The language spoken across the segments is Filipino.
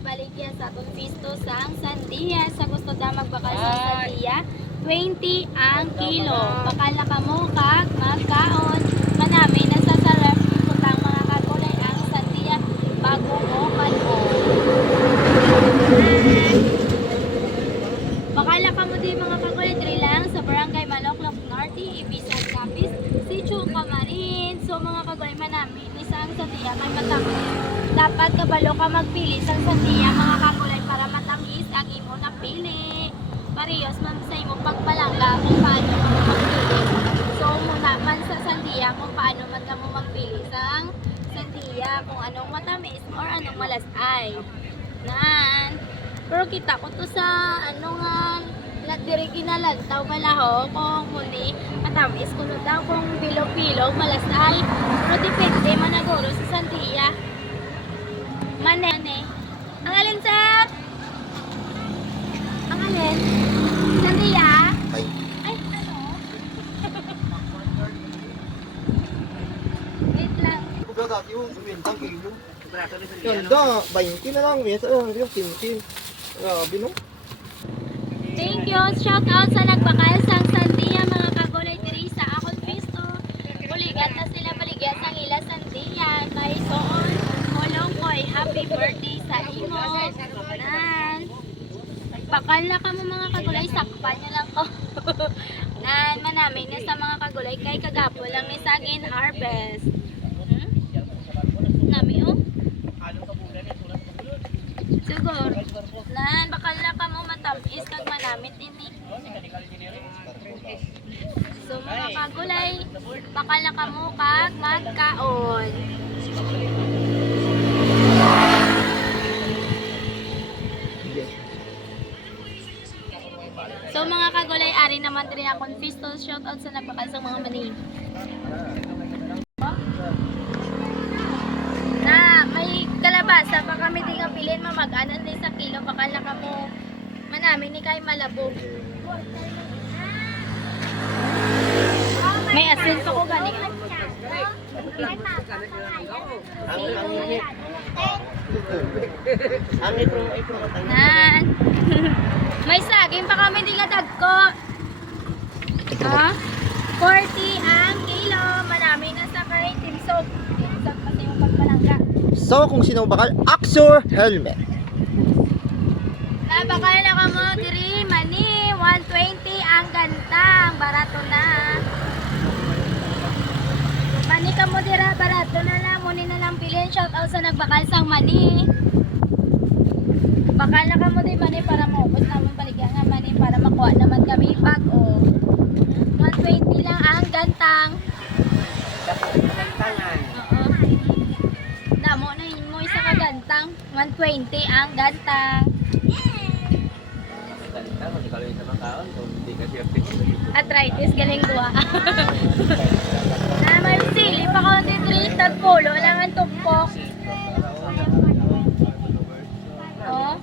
baligya sa atong pisto sang sandiya sa gusto da magbakal sa sandiya 20 ang kilo. bakal na kamo kag magkaon. Manami na sa sarap. Kutang mga kagulay ang sandiya bago mo kanon Bakala ka mo din mga kagulay. Diri lang sa Barangay Maloklok Norte, Ibisan mga kagulay manami, ni sang sandiya kay matamis. Dapat kabalo ka magpili sang sandiya mga kagulay para matamis ang imo na pili. Parehas man sa imo pagpalangga kung paano ka mo magpili. So muna man sa sandiya kung paano man ka mo magpili sang sandiya kung anong matamis or anong malasay. Nan. Pero kita ko to sa ano nga la diri kinalantaw malaho kung muni matamis kuno daw kung bilog-bilog malasay. Pero depende man naguro sa sandiya. Manene. Ang alin sa Ang alin? Sandiya? Ay. Ay, ano? Wait lang. Kuga dati yung bintang kilo. Ganda, 20 na lang. Ah, yung 15. Grabe no? Thank you. Shout out sa nagbakal sang sandiya mga kagulay diri sa akon pisto. Buligat na sila baligya sang ila sandiya kay Soon Molong koy happy birthday sa imo. Nan. Bakal na ka mo mga kagulay sakpan niyo lang ko. Nan manami na sa mga kagulay kay kagapo lang ni sagin harvest. Hmm? Nami Siguro. Nan, bakal na ka mo matamis kag manamit eh. So mga kagulay, bakal na ka mo kag magkaon. So mga kagulay, ari naman din akong pistol shoutout sa nagbakal sa mga mani. Na, may kalabasa pa kami di nga pilin mamag-anan din sa kilo bakal na kamo manami ni kay malabog. May asin pa ko gani. Nan. May saging pa kami di nga dagko. Ha? 40 ang kilo. Manami na sa kay timsog. Timsog pati yung pagpalangga. So, kung sino bakal, Axor Helmet. Nabakal na ka mo, diri, mani, 120 ang gantang, barato na. Mani ka mo dira, barato na lang, muni na lang bilhin, shout out sa nagbakal sang mani. Bakal na ka mo din mani para maubos naman baligyan. Nga mani para makuha naman kami. Bag o. 120 lang ang gantang. Oo. Damo na yun mo isa ka gantang. 120 ang gantang. Arthritis galing duwa. na may sili pa ko ni Tris tag polo lang ang tumpok. Oh.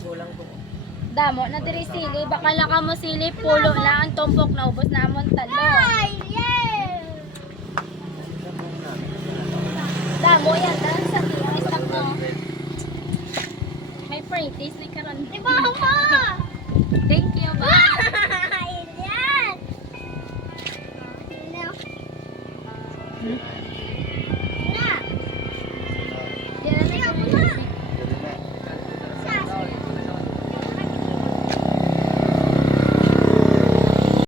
Damo na diri sili, baka lang ka mo sili pulo lang ang tumpok na ubos na amon talo. Damo yan dan sa tiyang